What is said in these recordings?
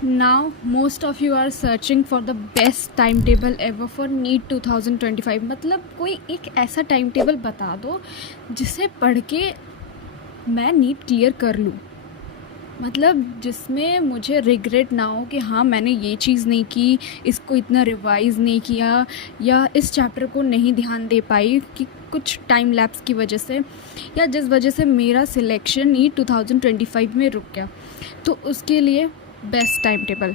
Now most of you are searching for the best timetable ever for NEET 2025। मतलब कोई एक ऐसा time table बता दो जिसे पढ़ के मैं नीट क्लियर कर लूँ, मतलब जिसमें मुझे रिग्रेट ना हो कि हाँ मैंने ये चीज़ नहीं की, इसको इतना रिवाइज़ नहीं किया या इस चैप्टर को नहीं ध्यान दे पाई कि कुछ टाइम लैप्स की वजह से या जिस वजह से मेरा सिलेक्शन नीट 2025 में रुक गया। तो उसके लिए बेस्ट टाइम टेबल।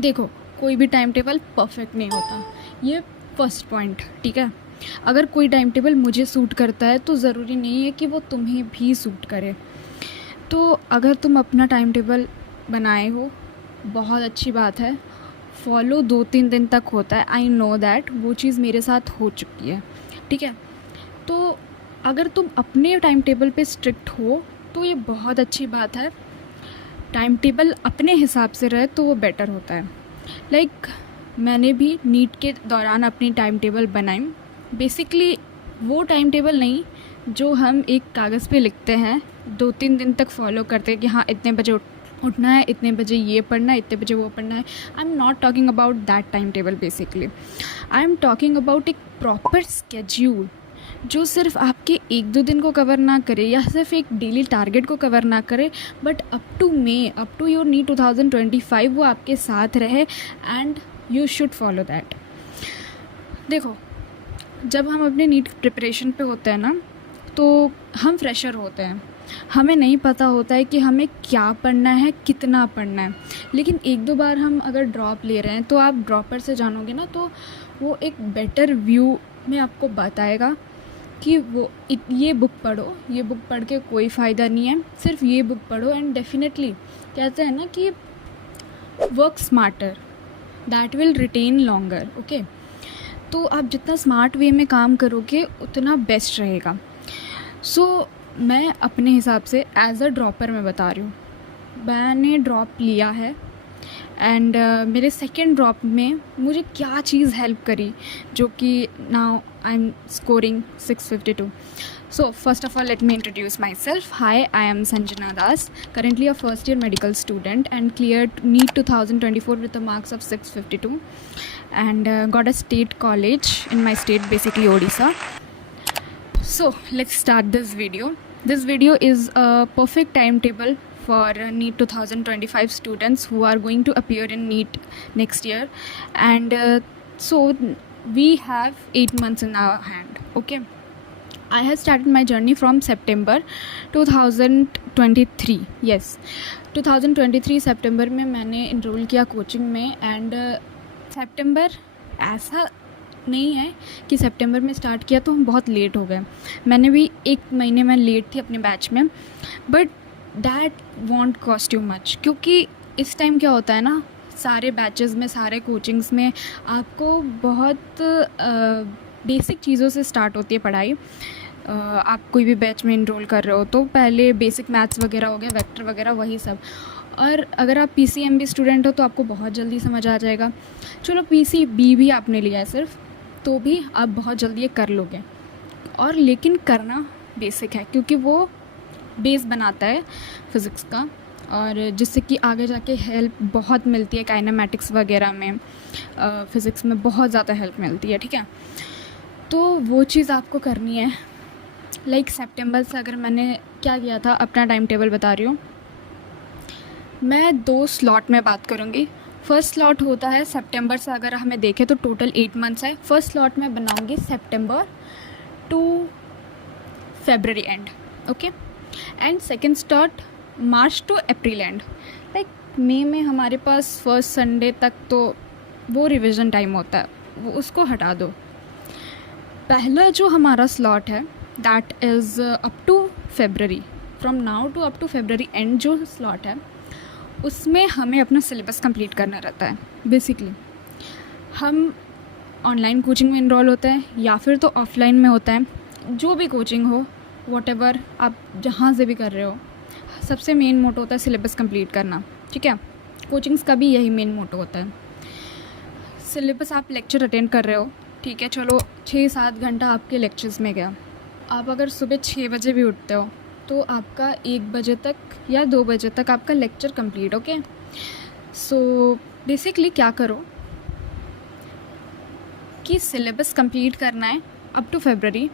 देखो, कोई भी टाइम टेबल परफेक्ट नहीं होता, ये फर्स्ट पॉइंट, ठीक है। अगर कोई टाइम टेबल मुझे सूट करता है तो ज़रूरी नहीं है कि वो तुम्हें भी सूट करे। तो अगर तुम अपना टाइम टेबल बनाए हो, बहुत अच्छी बात है। फॉलो 2-3 दिन तक होता है, आई नो दैट, वो चीज़ मेरे साथ हो चुकी है, ठीक है। तो अगर तुम अपने टाइम टेबल पे स्ट्रिक्ट हो तो ये बहुत अच्छी बात है। टाइम टेबल अपने हिसाब से रहे तो वो बेटर होता है। लाइक मैंने भी नीट के दौरान अपनी टाइम टेबल बनाई। बेसिकली वो टाइम टेबल नहीं जो हम एक कागज़ पे लिखते हैं, 2-3 दिन तक फॉलो करते हैं कि हाँ इतने बजे उठना है, इतने बजे ये पढ़ना है, इतने बजे वो पढ़ना है। I am not talking about that time table. Basically I am talking about एक प्रॉपर स्केड्यूल जो सिर्फ आपके 1-2 दिन को कवर ना करे या सिर्फ एक डेली टारगेट को कवर ना करे, but up to your NEET 2025 वो आपके साथ रहे and you should follow that. देखो, जब हम अपने नीट प्रिपरेशन पे होते हैं ना, तो हम फ्रेशर होते हैं, हमें नहीं पता होता है कि हमें क्या पढ़ना है, कितना पढ़ना है। लेकिन 1-2 बार हम अगर ड्रॉप ले रहे हैं तो आप ड्रॉपर से जानोगे ना, तो वो एक बेटर व्यू में आपको बताएगा कि ये बुक पढ़ो, ये बुक पढ़ के कोई फ़ायदा नहीं है, सिर्फ ये बुक पढ़ो। एंड डेफिनेटली कहते हैं ना कि work smarter that will retain longer, okay. तो आप जितना स्मार्ट वे में काम करोगे उतना बेस्ट रहेगा। सो मैं अपने हिसाब से एज अ ड्रॉपर मैं बता रही हूँ, मैंने ड्रॉप लिया है एंड मेरे सेकेंड ड्रॉप में मुझे क्या चीज़ हेल्प करी जो कि now I am scoring 652। So first of all, let me introduce myself. Hi, I am Sanjana Das, currently a first year medical student and cleared NEET 2024 with the marks of 652 and got a state college in my state, basically Odisha. So let's start this video. This video is a perfect timetable for NEET 2025 students who are going to appear in NEET next year, and so we have 8 months in our hand, okay. I have started my journey from September 2023, yes 2023 सितंबर में मैंने enrol किया coaching में। And सितंबर ऐसा नहीं है कि सितंबर में start किया तो हम बहुत लेट हो गए, मैंने भी 1 महीने में लेट थी अपने बैच में, but that want cost you much. क्योंकि इस टाइम क्या होता है ना, सारे बैचेस में, सारे कोचिंग्स में आपको बहुत बेसिक चीज़ों से स्टार्ट होती है पढ़ाई। आप कोई भी बैच में इनरोल कर रहे हो तो पहले बेसिक मैथ्स वगैरह हो गया, वेक्टर वगैरह, वही सब। और अगर आप पीसीएमबी स्टूडेंट हो तो आपको बहुत जल्दी समझ आ जाएगा। चलो पीसीबी भी आपने लिया है सिर्फ, तो भी आप बहुत जल्दी ये कर लोगे। और लेकिन करना बेसिक है क्योंकि वो बेस बनाता है फिज़िक्स का, और जिससे कि आगे जाके हेल्प बहुत मिलती है काइनेमेटिक्स वगैरह में, फ़िज़िक्स में बहुत ज़्यादा हेल्प मिलती है, ठीक है। तो वो चीज़ आपको करनी है। लाइक सितंबर से अगर मैंने क्या किया था, अपना टाइम टेबल बता रही हूँ मैं। 2 स्लॉट में बात करूँगी। फर्स्ट स्लॉट होता है सितंबर से, अगर हमें देखें तो टोटल 8 मंथ्स है। फर्स्ट स्लॉट में बनाऊँगी सितंबर to February end, okay. And second slot मार्च टू अप्रैल एंड। लाइक मई में हमारे पास फर्स्ट संडे तक तो वो रिवीजन टाइम होता है, वो उसको हटा दो। पहला जो हमारा स्लॉट है that is up to February, from now to up to February and जो स्लॉट है उसमें हमें अपना सिलेबस कंप्लीट करना रहता है। बेसिकली हम ऑनलाइन कोचिंग में इनरोल होते हैं या फिर तो ऑफलाइन में होता है, जो भी कोचिंग हो, व्हाटएवर आप जहाँ से भी कर रहे हो, सबसे मेन मोटो होता है सिलेबस कंप्लीट करना, ठीक है। कोचिंग्स का भी यही मेन मोटो होता है। सिलेबस आप लेक्चर अटेंड कर रहे हो, ठीक है, चलो 6-7 घंटा आपके लेक्चर्स में गया। आप अगर सुबह 6 बजे भी उठते हो तो आपका 1 बजे तक या 2 बजे तक आपका lecture complete, okay. So basically क्या करो कि सिलेबस कंप्लीट करना है अप टू फरवरी।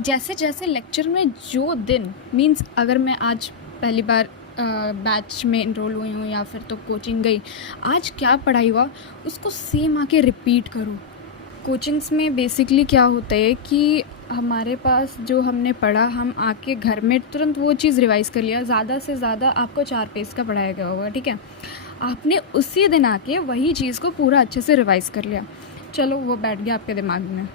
जैसे जैसे लेक्चर में जो दिन मींस अगर मैं आज पहली बार बैच में इनरोल हुई हूँ या फिर तो कोचिंग गई, आज क्या पढ़ाई हुआ उसको सेम आके रिपीट करो। कोचिंग्स में बेसिकली क्या होता है कि हमारे पास जो हमने पढ़ा हम आके घर में तुरंत वो चीज़ रिवाइज़ कर लिया। ज़्यादा से ज़्यादा आपको 4 पेज का पढ़ाया गया होगा, ठीक है। आपने उसी दिन आके वही चीज़ को पूरा अच्छे से रिवाइज़ कर लिया, चलो वो बैठ गया आपके दिमाग में।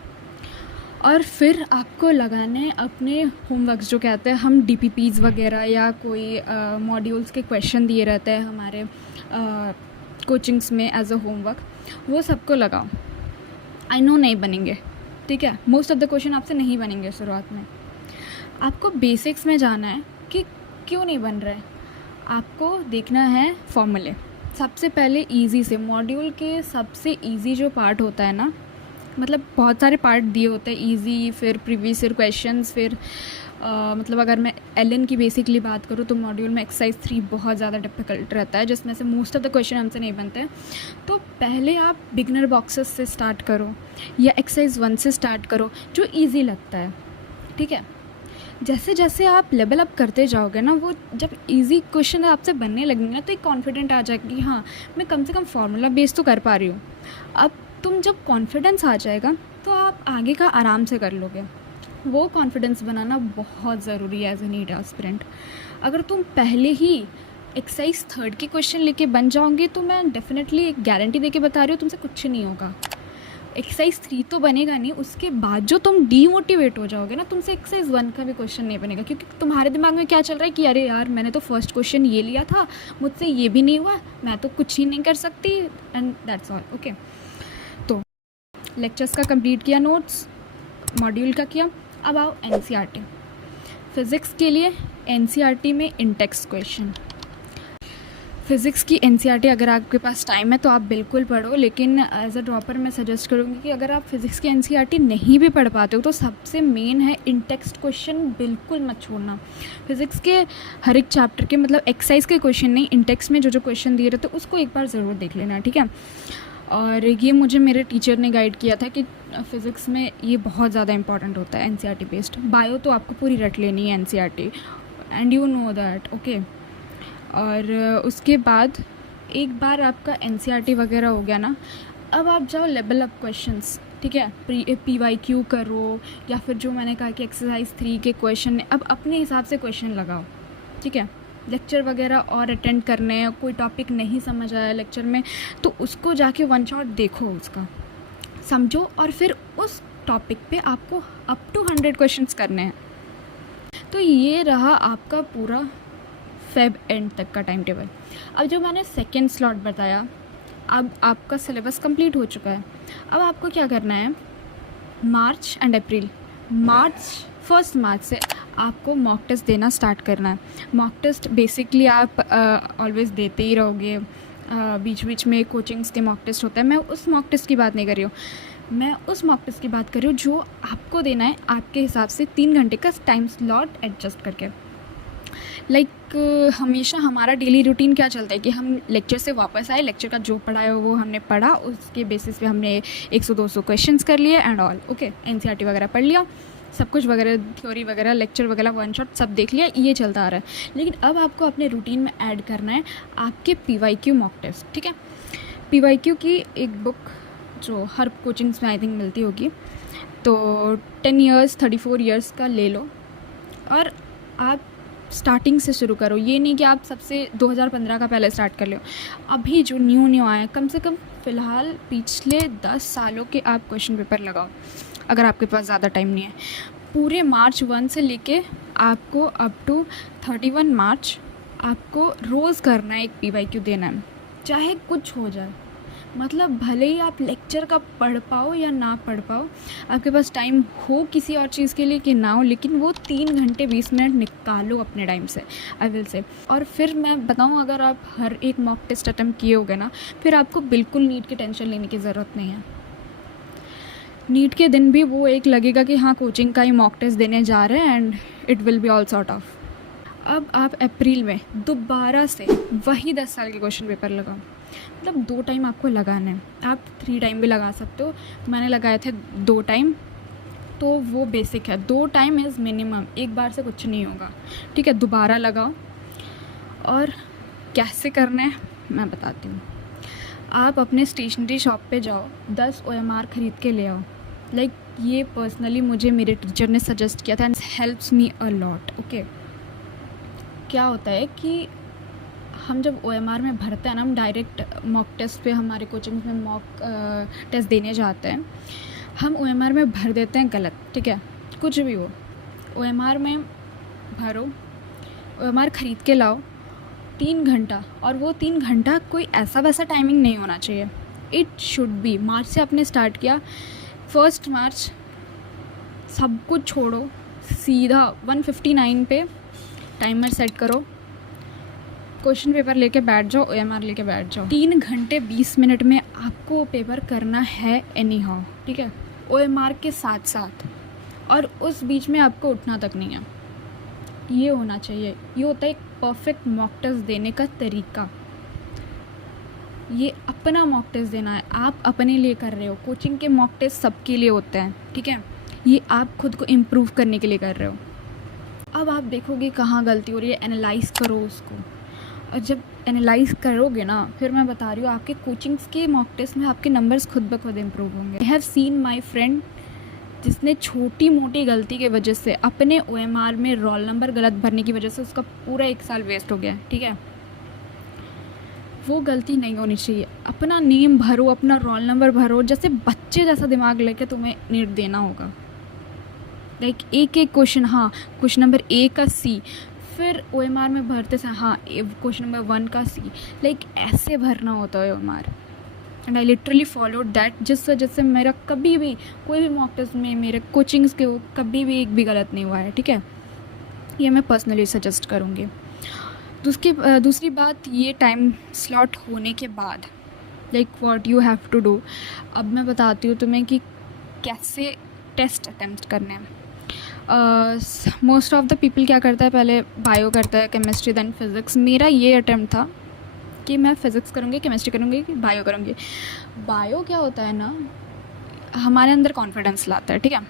और फिर आपको लगाने अपने होमवर्क्स, जो कहते हैं हम डीपीपीज़ वगैरह या कोई मॉड्यूल्स के क्वेश्चन दिए रहते हैं हमारे कोचिंग्स में एज अ होमवर्क, वो सबको लगाओ। आई नो नहीं बनेंगे, ठीक है, मोस्ट ऑफ द क्वेश्चन आपसे नहीं बनेंगे शुरुआत में। आपको बेसिक्स में जाना है कि क्यों नहीं बन रहा है। आपको देखना है फॉर्मूले। सबसे पहले इजी से, मॉड्यूल के सबसे इजी जो पार्ट होता है ना, मतलब बहुत सारे पार्ट दिए होते हैं इजी, फिर प्रीवियस ईयर क्वेश्चंस, फिर मतलब अगर मैं एलन की बेसिकली बात करूँ तो मॉड्यूल में एक्सरसाइज 3 बहुत ज़्यादा डिफ़िकल्ट रहता है, जिसमें से मोस्ट ऑफ द क्वेश्चन हमसे नहीं बनते हैं। तो पहले आप बिगनर बॉक्सेस से स्टार्ट करो या एक्सरसाइज 1 से स्टार्ट करो, जो ईजी लगता है, ठीक है। जैसे जैसे आप लेवल अप करते जाओगे ना, वो जब इजी क्वेश्चन आपसे बनने लगेंगे ना, तो एक कॉन्फिडेंट आ जाएगा कि हाँ मैं कम से कम फार्मूला बेस तो कर पा रही हूँ। अब तुम जब कॉन्फिडेंस आ जाएगा तो आप आगे का आराम से कर लोगे। वो कॉन्फिडेंस बनाना बहुत ज़रूरी है एज ए नीट एस्पिरेंट। अगर तुम पहले ही एक्सरसाइज 3 के क्वेश्चन लेके बन जाओगे तो मैं डेफिनेटली एक गारंटी देके बता रही हूँ, तुमसे कुछ नहीं होगा। एक्सरसाइज 3 तो बनेगा नहीं, उसके बाद जो तुम डीमोटिवेट हो जाओगे ना, तुमसे एक्सरसाइज 1 का भी क्वेश्चन नहीं बनेगा, क्योंकि तुम्हारे दिमाग में क्या चल रहा है कि अरे यार मैंने तो फर्स्ट क्वेश्चन ये लिया था, मुझसे ये भी नहीं हुआ, मैं तो कुछ ही नहीं कर सकती, एंड दैट्स ऑल। ओके, तो लेक्चर्स का कंप्लीट किया, नोट्स मॉड्यूल का किया। अब आओ एनसीईआरटी। फिज़िक्स के लिए एनसीईआरटी में इंटेक्स्ट क्वेश्चन। फ़िज़िक्स की एनसीईआरटी अगर आपके पास टाइम है तो आप बिल्कुल पढ़ो, लेकिन एज अ ड्रॉपर मैं सजेस्ट करूँगी कि अगर आप फिज़िक्स की एनसीईआरटी नहीं भी पढ़ पाते हो तो सबसे मेन है इंटेक्स्ट क्वेश्चन, बिल्कुल मत छोड़ना। फिज़िक्स के हर एक चैप्टर के, मतलब एक्सरसाइज के क्वेश्चन नहीं, इंटेक्स्ट में जो जो क्वेश्चन दिए रहते उसको एक बार ज़रूर देख लेना, ठीक है। और ये मुझे मेरे टीचर ने गाइड किया था कि फ़िज़िक्स में ये बहुत ज़्यादा इंपॉर्टेंट होता है एनसीईआरटी बेस्ड। बायो तो आपको पूरी रट लेनी है NCERT, and you know that, okay. और उसके बाद एक बार आपका एनसीईआरटी वगैरह हो गया ना, अब आप जाओ लेवल अप क्वेश्चंस, ठीक है। पीवाईक्यू करो या फिर जो मैंने कहा कि एक्सरसाइज 3 के क्वेश्चन, अब अपने हिसाब से क्वेश्चन लगाओ, ठीक है। लेक्चर वगैरह और अटेंड करने हैं, कोई टॉपिक नहीं समझ आया लेक्चर में तो उसको जाके वन शॉट देखो, उसका समझो, और फिर उस टॉपिक पे आपको अप टू 100 क्वेश्चंस करने हैं। तो ये रहा आपका पूरा फेब एंड तक का टाइम टेबल। अब जो मैंने सेकेंड स्लॉट बताया, अब आपका सिलेबस कंप्लीट हो चुका है। अब आपको क्या करना है, मार्च एंड अप्रैल, फर्स्ट मार्च से आपको मॉक टेस्ट देना स्टार्ट करना है। मॉक टेस्ट बेसिकली आप ऑलवेज़ देते ही रहोगे, बीच बीच में कोचिंग्स के मॉक टेस्ट होता है। मैं उस मॉक टेस्ट की बात नहीं कर रही हूँ, मैं उस मॉक टेस्ट की बात कर रही हूँ जो आपको देना है आपके हिसाब से 3 घंटे का टाइम स्लॉट एडजस्ट करके। हमेशा हमारा डेली रूटीन क्या चलता है कि हम लेक्चर से वापस आए, लेक्चर का जो पढ़ाया हो वो हमने पढ़ा, उसके बेसिस पे हमने 100-200 क्वेश्चंस कर लिए एंड ऑल, ओके। एनसीईआरटी वगैरह पढ़ लिया, सब कुछ वगैरह, थ्योरी वगैरह, लेक्चर वगैरह, वन शॉट सब देख लिया, ये चलता आ रहा है। लेकिन अब आपको अपने रूटीन में ऐड करना है आपके पीवाईक्यू मॉक टेस्ट, ठीक है। पीवाईक्यू की एक बुक जो हर कोचिंग्स में आई थिंक मिलती होगी, तो 10 ईयर्स 34 ईयर्स का ले लो और आप स्टार्टिंग से शुरू करो। ये नहीं कि आप सबसे 2015 का पहले स्टार्ट कर लो। अभी जो न्यू आए, कम से कम फ़िलहाल पिछले 10 सालों के आप क्वेश्चन पेपर लगाओ, अगर आपके पास ज़्यादा टाइम नहीं है। पूरे मार्च 1 से लेके आपको अप टू 31 मार्च आपको रोज़ करना है, एक पीवाईक्यू देना है, चाहे कुछ हो जाए। मतलब भले ही आप लेक्चर का पढ़ पाओ या ना पढ़ पाओ, आपके पास टाइम हो किसी और चीज़ के लिए कि ना हो, लेकिन वो 3 घंटे 20 मिनट निकालो अपने टाइम से, आई विल से। और फिर मैं बताऊं, अगर आप हर एक मॉक टेस्ट अटैम्प्ट किए होगे ना, फिर आपको बिल्कुल नीट की टेंशन लेने की ज़रूरत नहीं है। नीट के दिन भी वो एक लगेगा कि हाँ कोचिंग का ही मॉक टेस्ट देने जा रहे हैं and it will be all sort of. अब आप अप्रैल में दोबारा से वही 10 साल के क्वेश्चन पेपर लगाओ, मतलब 2 टाइम आपको लगाना है। आप 3 टाइम भी लगा सकते हो, मैंने लगाए थे 2 टाइम, तो वो बेसिक है। 2 टाइम इज़ मिनिमम, एक बार से कुछ नहीं होगा, ठीक है। दोबारा लगाओ। और कैसे करना है मैं बताती हूँ। आप अपने स्टेशनरी शॉप पे जाओ, 10 OMR ख़रीद के ले आओ। लाइक ये पर्सनली मुझे मेरे टीचर ने सजेस्ट किया था and helps me a lot. Okay, क्या होता है कि हम जब OMR में भरते हैं ना, हम डायरेक्ट मॉक टेस्ट पे हमारे कोचिंग में मॉक टेस्ट देने जाते हैं, हम OMR में भर देते हैं गलत, ठीक है। कुछ भी हो, OMR में भरो, OMR ख़रीद के लाओ 3 घंटा, और वो 3 घंटा कोई ऐसा वैसा टाइमिंग नहीं होना चाहिए। इट शुड बी, मार्च से आपने स्टार्ट किया, 1 मार्च सब कुछ छोड़ो, सीधा 1:59 पे टाइमर सेट करो, क्वेश्चन पेपर लेके बैठ जाओ, OMR लेके बैठ जाओ। 3 घंटे 20 मिनट में आपको पेपर करना है एनी हाउ, ठीक है, OMR के साथ साथ, और उस बीच में आपको उठना तक नहीं है। ये होना चाहिए, ये होता है एक परफेक्ट मॉक टेस्ट देने का तरीका। ये अपना मॉक टेस्ट देना है, आप अपने लिए कर रहे हो। कोचिंग के मॉक टेस्ट सबके लिए होते हैं, ठीक है, ये आप खुद को इम्प्रूव करने के लिए कर रहे हो। अब आप देखोगे कहाँ गलती हो रही है, एनालाइज़ करो उसको, और जब एनालाइज़ करोगे ना, फिर मैं बता रही हूँ आपके कोचिंग्स के मॉक टेस्ट में आपके नंबर्स खुद ब खुद इम्प्रूव होंगे। I have seen my friend जिसने छोटी मोटी गलती की वजह से अपने OMR में रोल नंबर गलत भरने की वजह से उसका पूरा 1 साल वेस्ट हो गया, ठीक है। वो गलती नहीं होनी चाहिए। अपना नेम भरो, अपना रोल नंबर भरो, जैसे बच्चे जैसा दिमाग लेके तुम्हें नीट देना होगा। लाइक एक एक क्वेश्चन, हाँ क्वेश्चन नंबर A का C, फिर OMR में भरते से हाँ क्वेश्चन नंबर 1 का C, लाइक ऐसे भरना होता है OMR। And I literally followed that, जिस वजह से मेरा कभी भी कोई भी मॉक टेस्ट में मेरे कोचिंग्स के कभी भी एक भी गलत नहीं हुआ है, ठीक है। ये मैं पर्सनली सजेस्ट करूँगी। दूसरी बात, ये टाइम स्लॉट होने के बाद like what you have to do. अब मैं बताती हूँ तुम्हें कि कैसे टेस्ट अटेम्प्ट करने हैं। मोस्ट ऑफ द पीपल क्या करता है, पहले बायो करता है, केमिस्ट्री, देन फिज़िक्स। मेरा ये अटेम्प्ट था कि मैं फ़िज़िक्स करूँगी, केमिस्ट्री करूँगी, बायो करूँगी। बायो क्या होता है ना, हमारे अंदर कॉन्फिडेंस लाता है, ठीक है।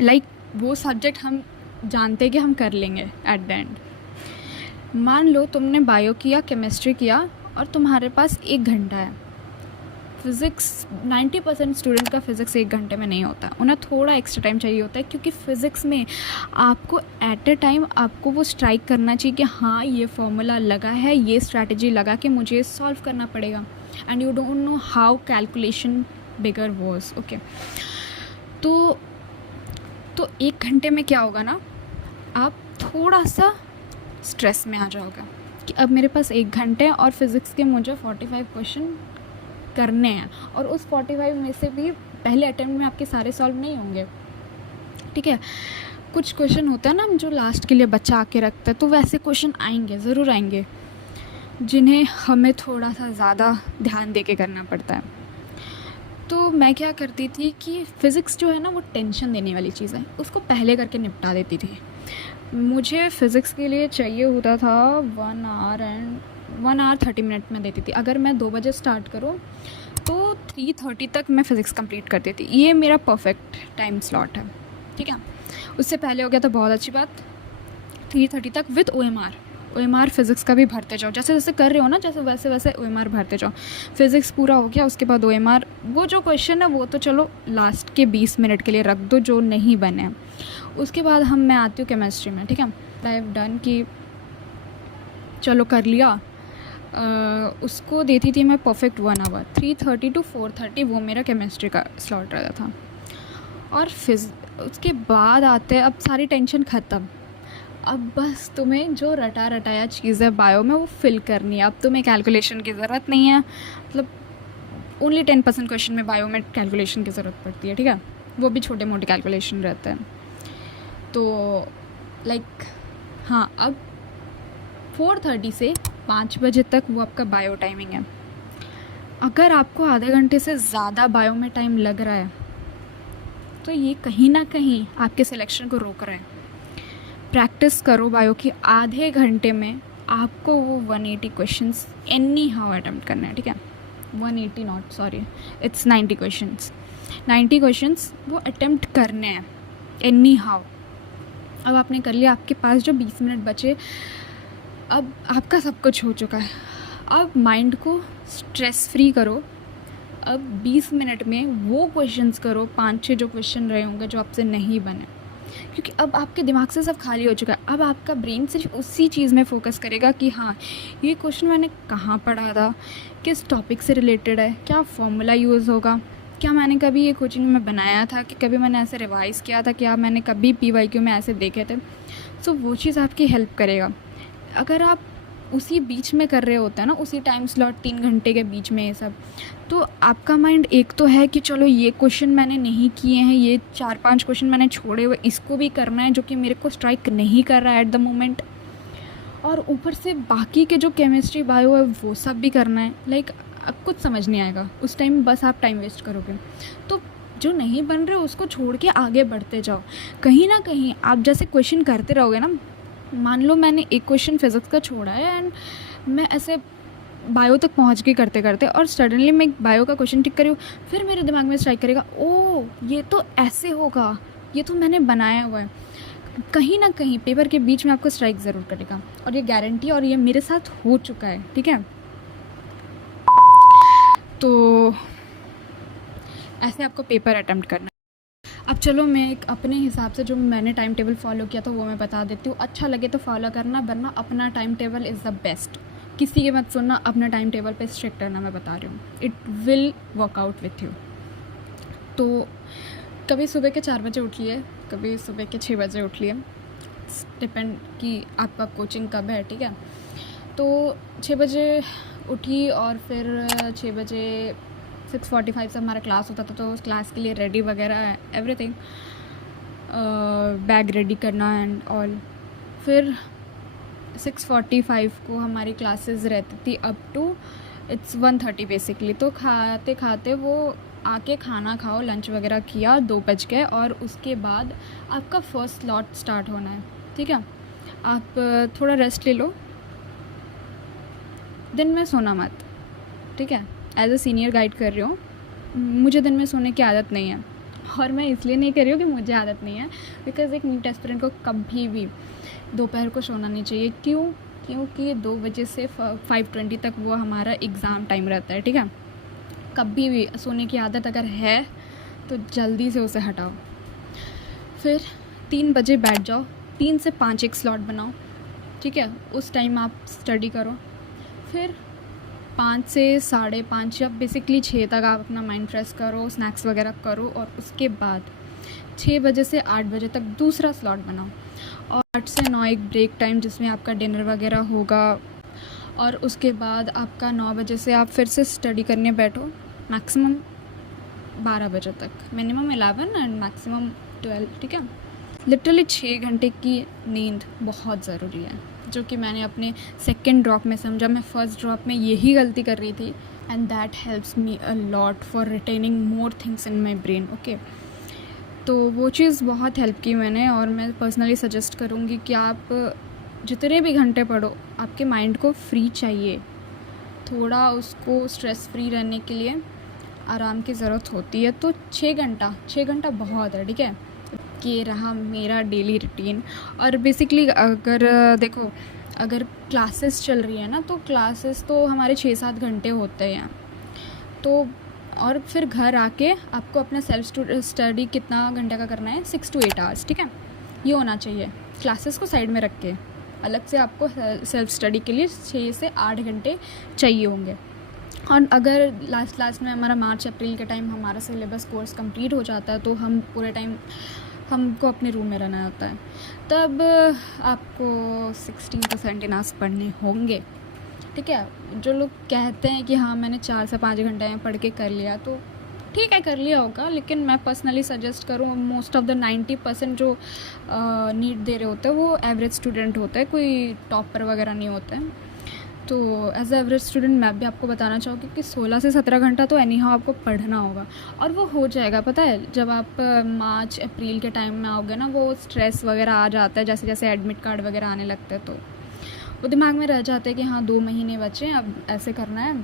लाइक वो सब्जेक्ट हम जानते हैं कि हम कर लेंगे एट द एंड। मान लो तुमने बायो किया, केमिस्ट्री किया, और तुम्हारे पास 1 घंटा है। फ़िज़िक्स 90% स्टूडेंट का फ़िज़िक्स 1 घंटे में नहीं होता, उन्हें थोड़ा एक्स्ट्रा टाइम चाहिए होता है, क्योंकि फ़िज़िक्स में आपको एट अ टाइम आपको वो स्ट्राइक करना चाहिए कि हाँ ये फार्मूला लगा है, ये स्ट्रैटेजी लगा के मुझे सॉल्व करना पड़ेगा, and you don't know how calculation bigger was. Okay, तो 1 घंटे में क्या होगा ना, आप थोड़ा सा स्ट्रेस में आ जाओगे कि अब मेरे पास 1 घंटे और फ़िज़िक्स के मुझे 45 क्वेश्चन करने हैं, और उस 45 में से भी पहले अटेम्प्ट में आपके सारे सॉल्व नहीं होंगे, ठीक है। कुछ क्वेश्चन होता है ना जो लास्ट के लिए बचा के रखता है, तो वैसे क्वेश्चन आएंगे, ज़रूर आएंगे, जिन्हें हमें थोड़ा सा ज़्यादा ध्यान दे के करना पड़ता है। तो मैं क्या करती थी कि फ़िज़िक्स जो है ना, वो टेंशन देने वाली चीज़ है, उसको पहले करके निपटा देती थी। मुझे फ़िज़िक्स के लिए चाहिए होता था 1 आवर 30 मिनट में देती थी। अगर मैं 2 बजे स्टार्ट करूँ तो 3:30 तक मैं फ़िज़िक्स कंप्लीट कर देती। ये मेरा परफेक्ट टाइम स्लॉट है, ठीक है। उससे पहले हो गया तो बहुत अच्छी बात, 3:30 तक विद OMR फ़िज़िक्स का भी भरते जाओ, जैसे जैसे कर रहे हो ना, जैसे वैसे वैसे OMR भरते जाओ। फ़िज़िक्स पूरा हो गया, उसके बाद OMR। वो जो क्वेश्चन है वो तो चलो लास्ट के 20 मिनट के लिए रख दो, जो नहीं बने। उसके बाद मैं आती हूँ केमिस्ट्री में, ठीक है। आई हैव डन कि चलो कर लिया, उसको देती थी मैं परफेक्ट 1 आवर, 3:30 to 4:30 वो मेरा केमिस्ट्री का स्लॉट रहता था। और उसके बाद आते अब सारी टेंशन ख़त्म। अब बस तुम्हें जो रटा रटाया चीज़ है बायो में वो फिल करनी है। अब तुम्हें कैलकुलेशन की ज़रूरत नहीं है, मतलब ओनली 10% क्वेश्चन में बायो में कैलकुलेशन की ज़रूरत पड़ती है, ठीक है। वो भी छोटे मोटे कैलकुलेशन रहते हैं। तो लाइक हाँ, अब 4:30 से 5 बजे तक वो आपका बायो टाइमिंग है। अगर आपको आधे घंटे से ज़्यादा बायो में टाइम लग रहा है तो ये कहीं ना कहीं आपके सिलेक्शन को रोक रहा है। प्रैक्टिस करो बायो की। आधे घंटे में आपको वो 180 क्वेश्चंस एनी हाउ अटैम्प्ट करना है, ठीक है। 180 not, sorry, it's 90 questions. 90 questions वो अटैम्प्ट करने हैं एनी हाउ। अब आपने कर लिया, आपके पास जो 20 मिनट बचे, अब आपका सब कुछ हो चुका है। अब माइंड को स्ट्रेस फ्री करो। अब 20 मिनट में वो क्वेश्चंस करो, 5-6 जो क्वेश्चन रहे होंगे जो आपसे नहीं बने, क्योंकि अब आपके दिमाग से सब खाली हो चुका है। अब आपका ब्रेन सिर्फ उसी चीज़ में फोकस करेगा कि हाँ, ये क्वेश्चन मैंने कहाँ पढ़ा था, किस टॉपिक से रिलेटेड है, क्या फॉर्मूला यूज़ होगा, क्या मैंने कभी ये कोचिंग में बनाया था, कि कभी मैंने ऐसे रिवाइज़ किया था, क्या मैंने कभी PYQ में ऐसे देखे थे। सो वो चीज़ आपकी हेल्प करेगा। अगर आप उसी बीच में कर रहे होते हैं ना, उसी टाइम स्लॉट 3 घंटे के बीच में ये सब, तो आपका माइंड एक तो है कि चलो ये क्वेश्चन मैंने नहीं किए हैं, ये 4-5 क्वेश्चन मैंने छोड़े हुए, इसको भी करना है जो कि मेरे को स्ट्राइक नहीं कर रहा है एट द मोमेंट, और ऊपर से बाकी के जो केमिस्ट्री बायो है वो सब भी करना है। लाइक अब कुछ समझ नहीं आएगा उस टाइम, बस आप टाइम वेस्ट करोगे। तो जो नहीं बन रहे उसको छोड़ के आगे बढ़ते जाओ। कहीं ना कहीं आप जैसे क्वेश्चन करते रहोगे ना, मान लो मैंने एक क्वेश्चन फिज़िक्स का छोड़ा है एंड मैं ऐसे बायो तक पहुंच गई करते करते, और सडनली मैं बायो का क्वेश्चन टिक करी हूँ, फिर मेरे दिमाग में स्ट्राइक करेगा, ओ ये तो ऐसे होगा, ये तो मैंने बनाया हुआ है। कहीं ना कहीं पेपर के बीच में आपको स्ट्राइक ज़रूर करेगा, और ये गारंटी, और ये मेरे साथ हो चुका है, ठीक है। तो ऐसे आपको पेपर अटेम्प्ट करना है। अब चलो मैं एक अपने हिसाब से जो मैंने टाइम टेबल फॉलो किया था वो मैं बता देती हूँ। अच्छा लगे तो फॉलो करना, वरना अपना time table is the best. किसी के मत सुनना, अपना टाइम टेबल पे स्ट्रिक्ट रहना, मैं बता रही हूँ, it will work out with you. तो कभी सुबह के 4 बजे उठिए, कभी सुबह के 6 बजे उठिए, डिपेंड कि आपका कोचिंग कब है, ठीक है। तो 6 बजे उठी और फिर 6 बजे 6:45 से हमारा क्लास होता था, तो उस क्लास के लिए रेडी वगैरह एवरीथिंग, बैग रेडी करना एंड ऑल। फिर 6:45 को हमारी क्लासेस रहती थी अप टू इट्स 1:30 बेसिकली। तो खाते खाते वो आके खाना खाओ, लंच वगैरह किया, 2 बज गए, और उसके बाद आपका फर्स्ट स्लॉट स्टार्ट होना है, ठीक है। आप थोड़ा रेस्ट ले लो, दिन में सोना मत, ठीक है। एज अ सीनियर गाइड कर रही हूँ, मुझे दिन में सोने की आदत नहीं है, और मैं इसलिए नहीं कर रही हूँ कि मुझे आदत नहीं है, बिकॉज़ एक नीट एस्पिरेंट को कभी भी दोपहर को सोना नहीं चाहिए। क्योंकि 2 बजे से 5:20 तक वो हमारा एग्ज़ाम टाइम रहता है, ठीक है। कभी भी सोने की आदत अगर है तो जल्दी से उसे हटाओ। फिर 3 बजे बैठ जाओ, 3 से 5 एक स्लॉट बनाओ, ठीक है। उस टाइम आप स्टडी करो। फिर 5 से 5:30 या बेसिकली 6 तक आप अपना माइंड फ्रेश करो, स्नैक्स वगैरह करो, और उसके बाद 6 बजे से 8 बजे तक दूसरा स्लॉट बनाओ, और 8 से 9 एक ब्रेक टाइम जिसमें आपका डिनर वगैरह होगा, और उसके बाद आपका 9 बजे से आप फिर से स्टडी करने बैठो, मैक्सिमम 12 बजे तक, मिनिमम 11 एंड मैक्सिमम 12, ठीक है। लिटरली 6 घंटे की नींद बहुत ज़रूरी है, जो कि मैंने अपने सेकेंड ड्रॉप में समझा। मैं फ़र्स्ट ड्रॉप में यही गलती कर रही थी, and that helps me a lot for retaining more things in my brain, okay. तो वो चीज़ बहुत हेल्प की मैंने, और मैं पर्सनली सजेस्ट करूँगी कि आप जितने भी घंटे पढ़ो, आपके माइंड को फ्री चाहिए, थोड़ा उसको स्ट्रेस फ्री रहने के लिए आराम की ज़रूरत होती है। तो 6 घंटा बहुत है, ठीक है। ये रहा मेरा डेली रूटीन। और बेसिकली अगर देखो, अगर क्लासेस चल रही है ना, तो क्लासेस तो हमारे 6-7 घंटे होते हैं। तो और फिर घर आके आपको अपना सेल्फ स्टडी कितना घंटे का करना है, 6 to 8 आवर्स, ठीक है। ये होना चाहिए। क्लासेस को साइड में रख के अलग से आपको सेल्फ स्टडी के लिए 6 से 8 घंटे चाहिए होंगे। और अगर लास्ट में हमारा मार्च अप्रैल के टाइम हमारा सिलेबस कोर्स कंप्लीट हो जाता है, तो हम पूरे टाइम हमको अपने रूम में रहना होता है, तब आपको 16 to 17 आवर्स पढ़ने होंगे, ठीक है। जो लोग कहते हैं कि हाँ मैंने 4 से 5 घंटे में पढ़ के कर लिया, तो ठीक है, कर लिया होगा, लेकिन मैं पर्सनली सजेस्ट करूँ, मोस्ट ऑफ द 90% जो नीट दे रहे होते हैं वो एवरेज स्टूडेंट होते हैं, कोई टॉपर वगैरह नहीं होते हैं। तो एज़ एवरेज स्टूडेंट मैं भी आपको बताना चाहूँगी कि 16 से 17 घंटा तो एनी हाउ आपको पढ़ना होगा, और वो हो जाएगा। पता है, जब आप मार्च अप्रैल के टाइम में आओगे ना, वो स्ट्रेस वगैरह आ जाता है, जैसे जैसे एडमिट कार्ड वगैरह आने लगते हैं, तो वो दिमाग में रह जाता है कि हाँ 2 महीने बचे हैं, अब ऐसे करना है,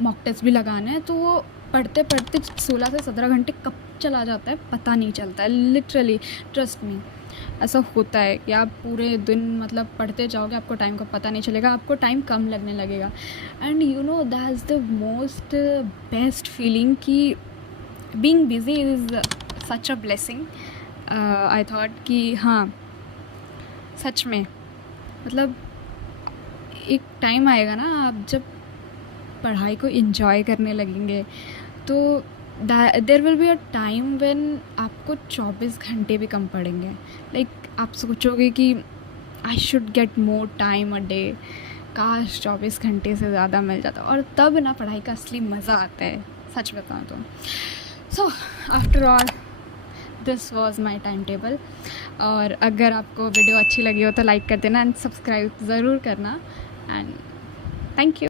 मॉक टेस्ट भी लगाना है। तो वो पढ़ते पढ़ते 16 से 17 घंटे कब चला जाता है पता नहीं चलता है, लिटरली, ट्रस्ट मी। ऐसा होता है कि आप पूरे दिन मतलब पढ़ते जाओगे, आपको टाइम का पता नहीं चलेगा, आपको टाइम कम लगने लगेगा। And you know that is the most best feeling कि being busy is such a blessing. I thought कि हाँ, सच में, मतलब एक टाइम आएगा ना, आप जब पढ़ाई को एंजॉय करने लगेंगे, तो there will be a time when आपको 24 घंटे भी कम पड़ेंगे। लाइक आप सोचोगे कि I should get more time a day, काश 24 घंटे से ज़्यादा मिल जाता, और तब ना पढ़ाई का असली मज़ा आता है, सच बताऊँ तो। So after all this was my time table. और अगर आपको वीडियो अच्छी लगी हो तो लाइक कर देना एंड सब्सक्राइब ज़रूर करना, एंड थैंक यू।